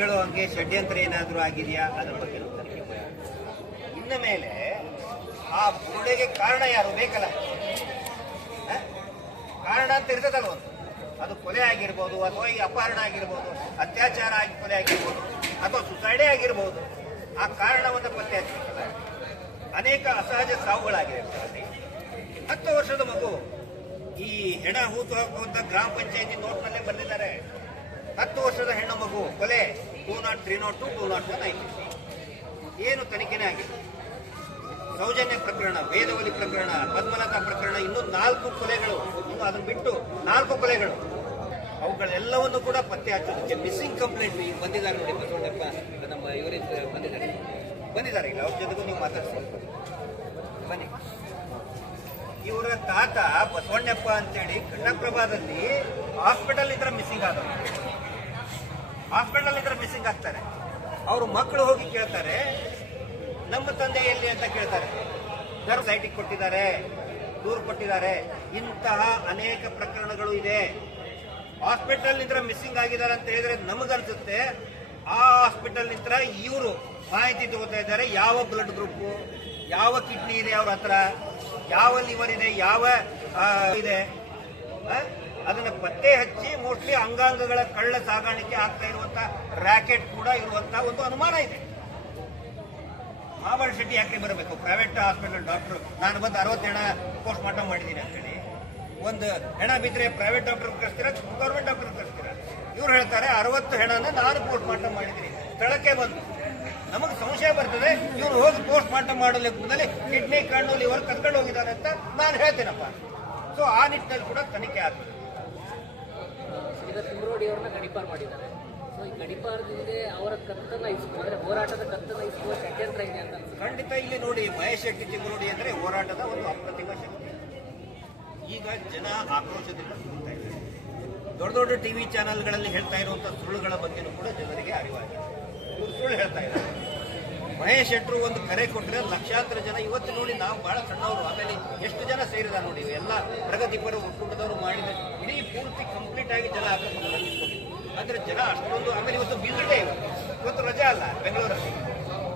ಹೇಳುವಂಗೆ ಷಡ್ಯಂತ್ರ ಏನಾದರೂ ಆಗಿದೆಯಾ? ಅದರ ಬಗ್ಗೆ ತನಿಖೆ. ಇನ್ನ ಮೇಲೆ ಆ ಬುರುಡೆಗೆ ಕಾರಣ ಯಾರು ಬೇಕಲ್ಲ? ಕಾರಣ ಅಂತ ಇರ್ತದಲ್ಲ ಒಂದು ಅದು ಕೊಲೆ ಆಗಿರ್ಬೋದು ಅಥವಾ ಈ ಅಪಹರಣ ಆಗಿರ್ಬೋದು, ಅತ್ಯಾಚಾರ ಆಗಿ ಕೊಲೆ ಆಗಿರ್ಬೋದು ಅಥವಾ ಸುಸೈಡೇ ಆಗಿರ್ಬೋದು, ಆ ಕಾರಣವನ್ನು ಪತ್ತೆ ಹಚ್ಚಬೇಕಲ್ಲ ಅನೇಕ ಅಸಹಜ ಸಾವುಗಳಾಗಿವೆ ಹತ್ತು ವರ್ಷದ ಮಗು ಈ ಹೆಣ ಹೂತು ಹಾಕುವಂತ ಗ್ರಾಮ ಪಂಚಾಯತಿ ನೋಟ್ನಲ್ಲೇ ಬಂದಿದ್ದಾರೆ ಹತ್ತು ವರ್ಷದ ಹೆಣ್ಣು ಮಗು ಕೊಲೆ. Two nought three nought two two nought one nine ಏನು ತನಿಖೆನೇ ಆಗಿದೆ ಸೌಜನ್ಯ ಪ್ರಕರಣ ವೇದವಲಿ ಪ್ರಕರಣ ಪದ್ಮನಾಥ ಪ್ರಕರಣ, ಇನ್ನೂ ನಾಲ್ಕು ಕೊಲೆಗಳು. ಇನ್ನು ಅದನ್ನು ಬಿಟ್ಟು ನಾಲ್ಕು ಕೊಲೆಗಳು. ಅವುಗಳೆಲ್ಲವನ್ನು ಕೂಡ ಪತ್ತೆ ಹಚ್ಚೋದಕ್ಕೆ ಮಿಸ್ಸಿಂಗ್ ಕಂಪ್ಲೇಂಟ್ ಈಗ ಬಂದಿದ್ದಾರೆ ನೋಡಿ ಬಸವಣ್ಣಪ್ಪ, ನಮ್ಮ ಇವರಿಂದ ಬಂದಿದ್ದಾರೆ. ಬಂದಿದ್ದಾರೆ ಈಗ ಅವ್ರ ಜೊತೆಗೂ ನೀವು ಮಾತಾಡ್ಸೋದು ಬನ್ನಿ. ಇವರ ತಾತ ಬಸವಣ್ಣಪ್ಪ ಅಂತೇಳಿ ಕನ್ನಡಪ್ರಭಾದಲ್ಲಿ ಹಾಸ್ಪಿಟಲ್ ಇದ್ರೆ ಮಿಸ್ಸಿಂಗ್ ಆದವರು. ಹಾಸ್ಪಿಟಲ್ ಇದ್ರೆ ಮಿಸ್ಸಿಂಗ್ ಆಗ್ತಾರೆ. ಅವರು ಮಕ್ಕಳು ಹೋಗಿ ಕೇಳ್ತಾರೆ, ನಮ್ಮ ತಂದೆ ಎಲ್ಲಿ ಅಂತ ಕೇಳ್ತಾರೆ. ಧರ್ಮ ಸೈಟಿಗೆ ಕೊಟ್ಟಿದ್ದಾರೆ, ದೂರು ಕೊಟ್ಟಿದ್ದಾರೆ. ಇಂತಹ ಅನೇಕ ಪ್ರಕರಣಗಳು ಇದೆ. ಹಾಸ್ಪಿಟಲ್ ನಿಂತ್ರ ಮಿಸ್ಸಿಂಗ್ ಆಗಿದ್ದಾರೆ ಅಂತ ಹೇಳಿದ್ರೆ ನಮಗನ್ಸುತ್ತೆ, ಆ ಹಾಸ್ಪಿಟಲ್ ನಿಂತ್ರ ಇವರು ಮಾಹಿತಿ ತಗೋತಾ ಇದ್ದಾರೆ. ಯಾವ ಬ್ಲಡ್ ಗ್ರೂಪ್ ಯಾವ ಕಿಡ್ನಿ ಇದೆ ಅವ್ರ ಹತ್ರ, ಯಾವ ಲಿವರ್ ಇದೆ, ಯಾವ ಇದೆ? ಅದನ್ನ ಪತ್ತೆ ಹಚ್ಚಿ ಮೋಸ್ಟ್ಲಿ ಅಂಗಾಂಗಗಳ ಕಳ್ಳ ಸಾಗಾಣಿಕೆ ಆಗ್ತಾ ಇರುವಂತ ರ್ಯಾಕೆಟ್ ಕೂಡ ಇರುವಂತಹ ಒಂದು ಅನುಮಾನ ಇದೆ. ಮಾವರ್ ಶೆಟ್ಟಿ ಯಾಕೆ ಬರಬೇಕು? ಪ್ರೈವೇಟ್ ಹಾಸ್ಪಿಟಲ್ ಡಾಕ್ಟರ್ ನಾನು ಬಂದು ಅರವತ್ತು ಹೆಣ ಪೋಸ್ಟ್ ಮಾರ್ಟಮ್ ಮಾಡಿದ್ದೀನಿ ಅಂತೇಳಿ. ಒಂದು ಹೆಣ ಬಿದ್ದರೆ ಪ್ರೈವೇಟ್ ಡಾಕ್ಟರ್ ಕಳಿಸ್ತೀರಾ ಗೌರ್ಮೆಂಟ್ ಡಾಕ್ಟರ್ ಕಳಿಸ್ತೀರಾ? ಇವ್ರು ಹೇಳ್ತಾರೆ, ಅರವತ್ತು ಹೆಣನ ನಾನು ಪೋಸ್ಟ್ ಮಾರ್ಟಮ್ ಮಾಡಿದ್ದೀನಿ ಸ್ಥಳಕ್ಕೆ ಬಂದು. ನಮಗೆ ಸಂಶಯ ಬರ್ತದೆ, ಇವ್ರು ಹೋಗಿ ಪೋಸ್ಟ್ ಮಾರ್ಟಮ್ ಮಾಡೋ ಲೆಕ್ಕದಲ್ಲಿ ಕಿಡ್ನಿ ಕಣ್ಣು ಲಿವರ್ ಕರ್ಕೊಂಡು ಹೋಗಿದ್ದಾರೆ ಅಂತ ನಾನು ಹೇಳ್ತೇನಪ್ಪ. ಸೊ ಆ ನಿಟ್ಟಿನಲ್ಲಿ ಕೂಡ ತನಿಖೆ ಆಗ್ತದೆ ಈಗ ತಿಮ್ರೋಡಿ ಅವ್ರನ್ನ ಗಡಿಪಾರ್ ಮಾಡಿದ್ದಾರೆ. ಸೊ ಈ ಗಡಿಪಾರದಿಂದ ಅವರ ಕತ್ತನ್ನ ಇಸ್ಕೋ ಅಂದ್ರೆ ಹೋರಾಟದ ಕತ್ತನ್ನ ಇಸ್ಕೋ ಷಡ್ಯಂತ್ರ ಇದೆ ಅಂತ ಖಂಡಿತ ಇಲ್ಲಿ ನೋಡಿ, ಮಹೇಶ್ ಶೆಟ್ಟಿ ಚಿಗುರುಡಿ ಅಂದ್ರೆ ಹೋರಾಟದ ಒಂದು ಅಪ್ರತಿಮ ಶಕ್ತಿ. ಈಗ ಜನ ಆಕ್ರೋಶದಿಂದ ಸುಡ್ತಾ ಇದ್ದಾರೆ. ದೊಡ್ಡ ದೊಡ್ಡ ಟಿವಿ ಚಾನೆಲ್ಗಳಲ್ಲಿ ಹೇಳ್ತಾ ಇರುವಂತ ಸುಳ್ಳುಗಳ ಬಗ್ಗೆನೂ ಕೂಡ ಜನರಿಗೆ ಅರಿವಾಗಿದೆ. ಇವರು ಸುಳ್ಳು ಹೇಳ್ತಾ ಇದ್ದಾರೆ. ಮಹೇಶ್ ಶೆಟ್ರು ಒಂದು ಕರೆ ಕೊಟ್ಟರೆ ಲಕ್ಷಾಂತರ ಜನ ಇವತ್ತು ನೋಡಿ ನಾವು ಬಹಳ ಸಣ್ಣವರು. ಆಮೇಲೆ ಎಷ್ಟು ಜನ ಸೇರಿದ ನೋಡಿ ಎಲ್ಲ ಪ್ರಗತಿಪರ ಒಕ್ಕೂಟದವರು ಮಾಡಿದ್ರೆ. ಇಡೀ ಪೂರ್ತಿ ಕಂಪ್ಲೀಟ್ ಆಗಿ ಜನ ಅಂದ್ರೆ ಜನ ಅಷ್ಟೊಂದು, ಆಮೇಲೆ ಇವತ್ತು ಬ್ಯೂಸಿ ಡೇ ಇವತ್ತು ರಜಾ ಅಲ್ಲ, ಬೆಂಗಳೂರಲ್ಲಿ.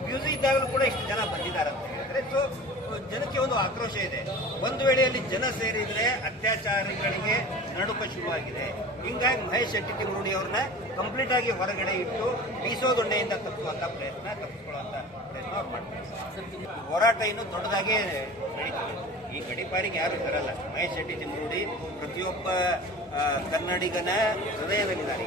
ಬ್ಯೂಸಿ ಇದ್ದಾಗಲೂ ಕೂಡ ಇಷ್ಟು ಜನ ಬಂದಿದ್ದಾರೆ ಅಂತ ಹೇಳಿದ್ರೆ ಸೊ ಜನಕ್ಕೆ ಒಂದು ಆಕ್ರೋಶ ಇದೆ. ಒಂದು ವೇಳೆಯಲ್ಲಿ ಜನ ಸೇರಿದ್ರೆ ಅತ್ಯಾಚಾರಿಗಳಿಗೆ ನಡುಕ ಶುರುವಾಗಿದೆ. ಹಿಂಗಾಗಿ ಮಹೇಶ್ ಶೆಟ್ಟಿ ತಿಮರುಣಿ ಅವ್ರನ್ನ ಕಂಪ್ಲೀಟ್ ಆಗಿ ಹೊರಗಡೆ ಇಟ್ಟು ಬೀಸೋ ಬೀಸೋದೊಂಡೆಯಿಂದ ತಪ್ಪುವಂತ ಪ್ರಯತ್ನ ತಪ್ಪಿಸ್ಕೊಳ್ಳುವಂತ ಪ್ರಯತ್ನ ಅವ್ರು ಮಾಡ್ತಾರೆ. ಹೋರಾಟ ಇನ್ನು ದೊಡ್ಡದಾಗೇ ನಡೀತದೆ. ಈ ಗಡಿಪಾರಿಗೆ ಯಾರು ಬರಲ್ಲ ಮಹೇಶ್ ಶೆಟ್ಟಿ ತಿಮರುಡಿ ಪ್ರತಿಯೊಬ್ಬ ಕನ್ನಡಿಗನ ಹೃದಯದಲ್ಲಿದ್ದಾರೆ